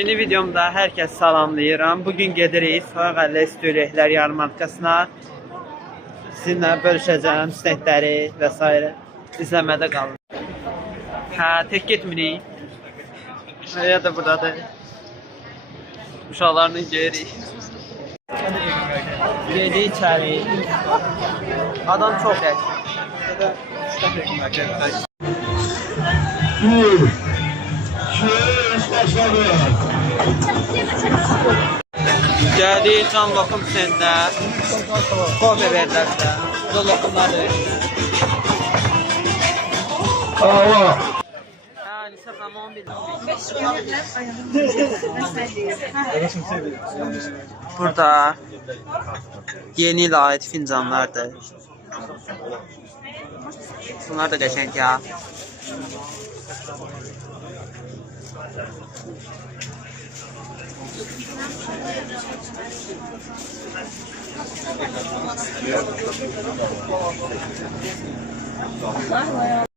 Yeni videomda herkes salamlayıram. Bugün gedirik Soğaqəlli Störəklər yarmarkasına. Sizinlə bölüşəcəm stendləri və s. İzləmədə qalın. Tek getmirik. Ya da buradadır. Uşaqlarını geririk. Gedi içəri. Adam çox qəşəng. Gəldik Can Lokum Senddə. Kofe verdilər bizə. Bu da lokumlardır. Lise zaman burada yeni ilə aid fincanlardır. Bunlar da qəşəng ya.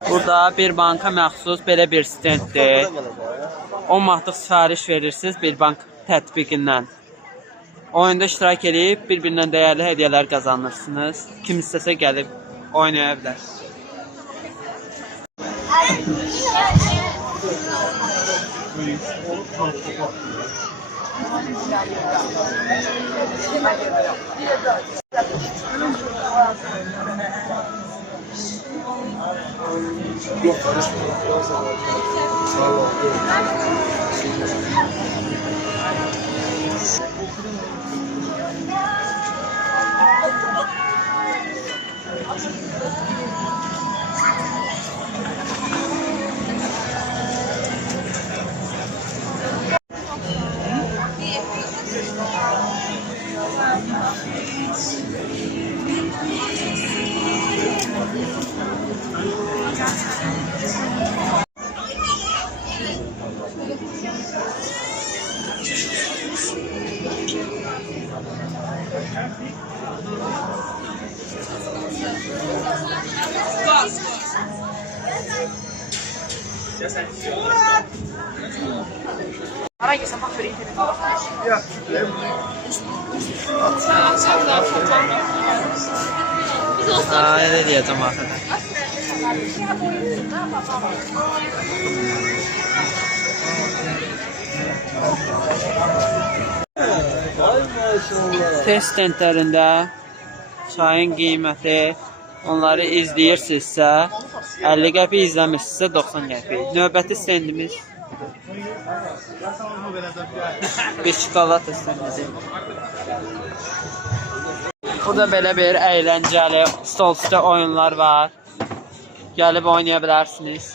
Burada bir banka məxsus belə bir stenddir. 10 manatlıq sifariş verirsiniz bir bank tətbiqindən. Oyunda iştirak edib bir-birindən dəyərli hədiyyələr qazanırsınız. Kim istəsə gəlib oynaya bilər. Arayı sabah vereyim telefonu. Yok. Ne diyeceğim arkadaşlar? Test stendlərində çayın qiyməti, onları izləyirsinizsə 50 qəpik, izləmirsinizsə 90 qəpik. Növbəti stendimiz bir çikolata stendidir. Burada belə bir əyləncəli stol üstə oyunlar var. Gəlib oynaya bilərsiniz.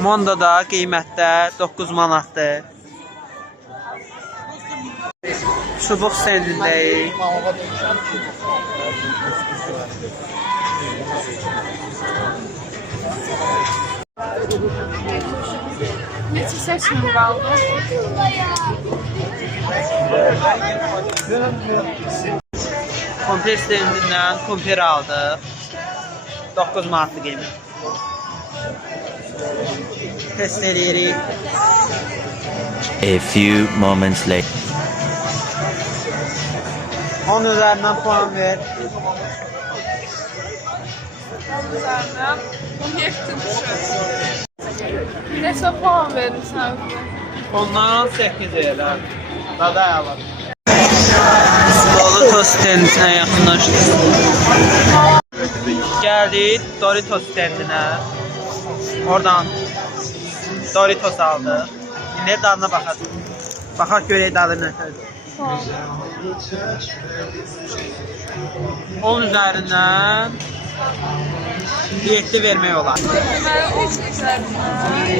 Mondoda qiymətdə 9 manatdır. Çubuq stendindəyik. Neçə seçim qaldı? Kompler stendindən kompler aldıq. 9 manatlı qiymət. Test edirik. A few moments later. 10 üzərindən puan ver. 10 üzərindən 17 düşür. Neçə puan verirsən? Ondan 8 verər. Dada əlavə. Doritos stendinə yaxınlaşdıq. Gəldik Doritos stendinə. Oradan Doritos aldıq. İndi dadına baxaq. Baxaq görək dadı nədir. 10 üzərindən 7 vermək olar. Deməli 10 üzərindən.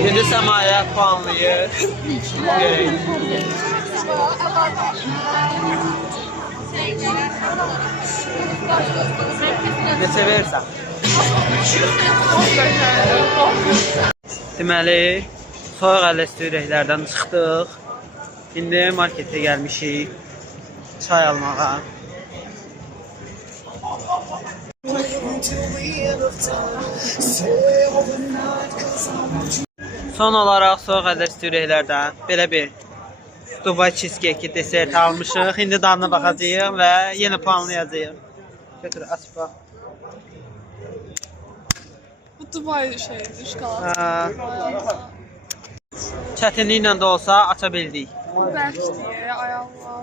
Dedi Səmaya puanlayır. Görək. Neçə verirsən? Deməli, Soğaqəlli Störəklərdən çıxdıq. İndi marketə gəlmişik çay almağa. Son olaraq soğuk ədəs ürəklərdən belə bir Dubai cheesecake desert almışıq. İndi dadına baxacağıq və yenə puanlayacağıq. Götür, aç bax. Bu Dubai şeydir, şokolad. Çətinliklə də olsa aça bildik. Bu bərkdir, ay Allah.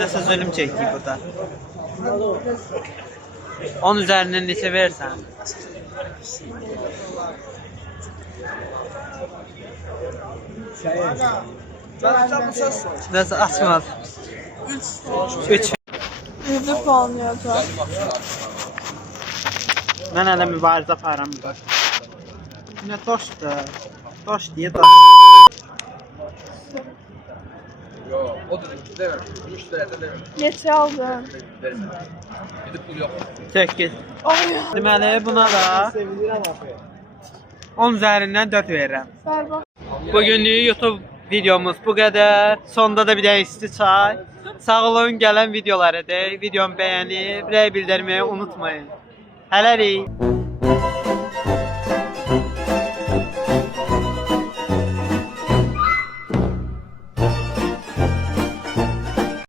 Nəsə zülüm çəkdik burada. 10 üzərindən neçə versən? Nəsə açmaz. 3. Yüzü puanlayacağım. Mən hələ mübarizə aparıram burada. Nə doşdur? Doş deyə doş. Neçə aldın? 8. Ay, Deməli buna da 10 üzərindən 4 verirəm. bərbad. Bugünlük YouTube videomuz bu qədər. Sonda da bir də isti çay. Sağ olun, gələn videoları da videomu bəyənib, rəy bildirməyi unutmayın. Hələlik.